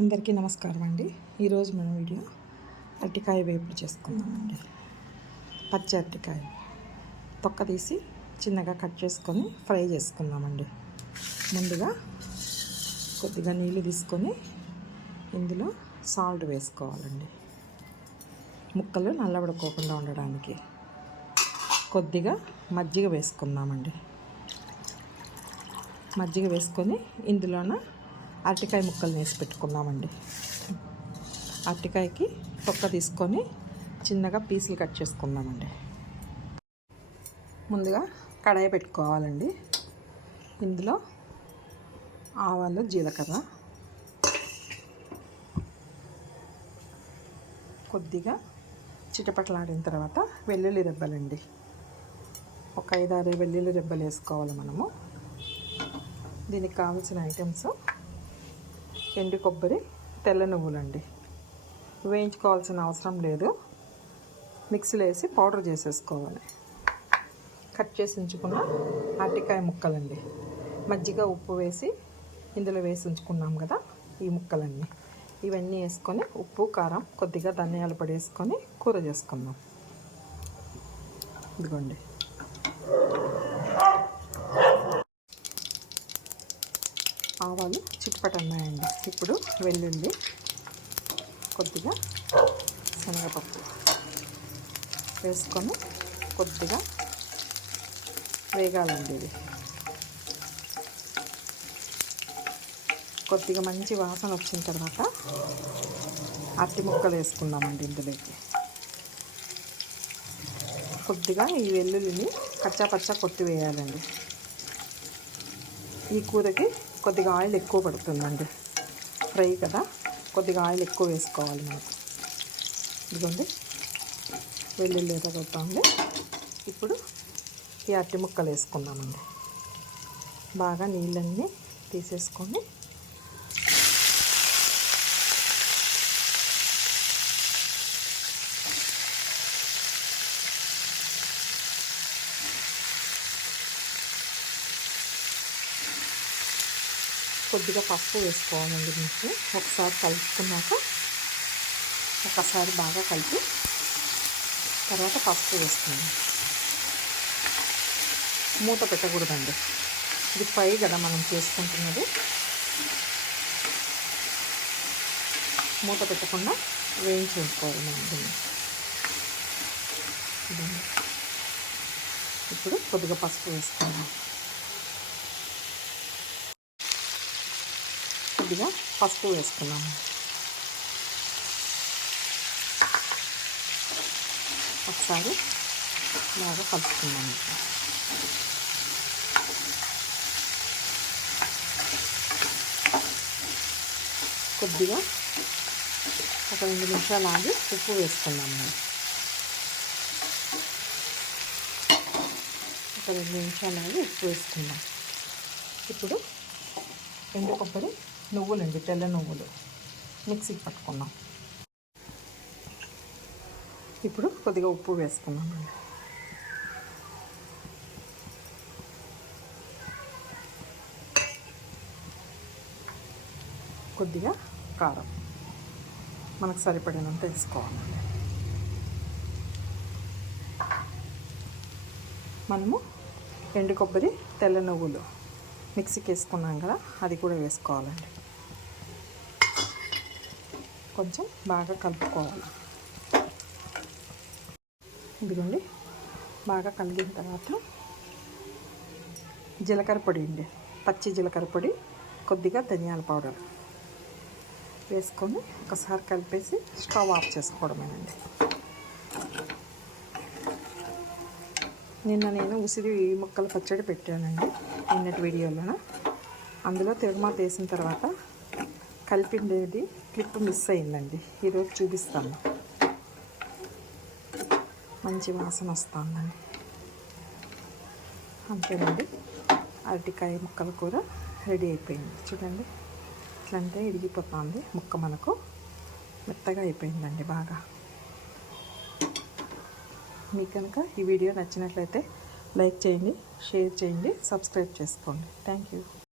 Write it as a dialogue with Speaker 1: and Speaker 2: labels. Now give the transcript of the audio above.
Speaker 1: అందరికీ నమస్కారం అండి. ఈరోజు మన వీడియో అరటికాయ వేపుడు చేసుకుందామండి. పచ్చి అరటికాయ తొక్క తీసి చిన్నగా కట్ చేసుకొని ఫ్రై చేసుకుందామండి. ముందుగా కొద్దిగా నీళ్ళు తీసుకొని ఇందులో సాల్ట్ వేసుకోవాలండి. ముక్కలు నల్లబడుకోకుండా ఉండడానికి కొద్దిగా మజ్జిగ వేసుకుందామండి. మజ్జిగ వేసుకొని ఇందులోన అరటికాయ ముక్కలు వేసి పెట్టుకున్నామండి. అరటికాయకి తొక్క తీసుకొని చిన్నగా పీసులు కట్ చేసుకుందామండి. ముందుగా కడాయి పెట్టుకోవాలండి. ఇందులో ఆవాలు జీలకర్ర కొద్దిగా చిటపటలాడిన తర్వాత వెల్లుల్లి రెబ్బలండి. ఒక ఐదారు వెల్లుల్లి రెబ్బలు వేసుకోవాలి మనము. దీనికి కావాల్సిన ఐటమ్స్ ఎండు కొబ్బరి తెల్ల నువ్వులండి. వేయించుకోవాల్సిన అవసరం లేదు. మిక్సీలో వేసి పౌడర్ చేసేసుకోవాలి. కట్ చేసి ఉంచుకున్న అరటికాయ ముక్కలండి. మజ్జిగ ఉప్పు వేసి ఇందులో వేసి ఉంచుకున్నాం కదా ఈ ముక్కలన్నీ. ఇవన్నీ వేసుకొని ఉప్పు కారం కొద్దిగా ధనియాలు పొడి వేసుకొని కూర చేసుకుందాం. ఇదిగోండి. ఆవాలు చిట్టుపట ఉన్నాయండి. ఇప్పుడు వెల్లుల్లి కొద్దిగా శనగపప్పు వేసుకొని కొద్దిగా వేగాలండి ఇది కొద్దిగా మంచి వాసన వచ్చిన తర్వాత అట్టి ముక్కలు వేసుకుందామండి ఇందులోకి. కొద్దిగా ఈ వెల్లుల్లిని కచ్చా పచ్చా కొట్టి వేయాలండి ఈ కూరకి కొద్దిగా ఆయిల్ ఎక్కువ పడుతుందండి. ఫ్రై కదా కొద్దిగా ఆయిల్ ఎక్కువ వేసుకోవాలి మనం. ఇదిగోండి వెల్లుల్లి ఎర్రగొట్టండి ఇప్పుడు ఈ అట్టి ముక్కలు వేసుకుందామండి. బాగా నీళ్ళన్నీ తీసేసుకొని కొద్దిగా పప్పు వేసుకోవాలండి మీకు. ఒకసారి కలుపుకున్నాక ఒకసారి బాగా కలిపి తర్వాత పసుపు వేసుకుందాం మూత పెట్టకూడదండి. ఇది ఫ్రై కదా మనం చేసుకుంటున్నది. మూత పెట్టకుండా వేయించి ఉంచుకోవాలి మనం దీన్ని. ఇప్పుడు కొద్దిగా పసుపు వేసుకుందాం కొద్దిగా పసుపు వేసుకున్నాము. ఒకసారి బాగా కలుపుకున్నాము కొద్దిగా ఒక రెండు నిమిషాలు ఆగి ఉప్పు వేసుకున్నాము ఒక రెండు నిమిషాలు ఆగి ఉప్పు వేసుకుందాం. ఇప్పుడు ఎండు కొబ్బరి నువ్వులండి తెల్ల నువ్వులు. మిక్సీకి పట్టుకున్నాం. ఇప్పుడు కొద్దిగా ఉప్పు వేసుకున్నామండి కొద్దిగా కారం. మనకు సరిపడినంత వేసుకోవాలండి మనము ఎండు కొబ్బరి తెల్ల నువ్వులు మిక్సీకి వేసుకున్నాం కదా అది కూడా వేసుకోవాలండి. కొంచెం బాగా కలుపుకోవాలి. ఇదిగోండి బాగా కలిగిన తర్వాత జీలకర్ర పొడి అండి. పచ్చి జీలకర్ర పొడి కొద్దిగా ధనియాల పౌడర్ వేసుకొని ఒకసారి కలిపేసి స్టవ్ ఆఫ్ చేసుకోవడమేనండి. నిన్న నేను ఉసిరి ముక్కల పచ్చడి పెట్టానండి నిన్నటి వీడియోలో అందులో తిరుమల వేసిన తర్వాత కలిపిండేది. క్లిప్ మిస్ అయిందండి. ఈరోజు చూపిస్తాను. మంచి వాసన వస్తుందండి. అంతేనండి. అరటికాయ ముక్కల కూర రెడీ అయిపోయింది. చూడండి. ఇట్లంటే ఇరిగిపోతుంది. ముక్క మనకు మెత్తగా అయిపోయిందండి బాగా. మీకు కనుక ఈ వీడియో నచ్చినట్లయితే లైక్ చేయండి షేర్ చేయండి సబ్స్క్రైబ్ చేసుకోండి. Thank you.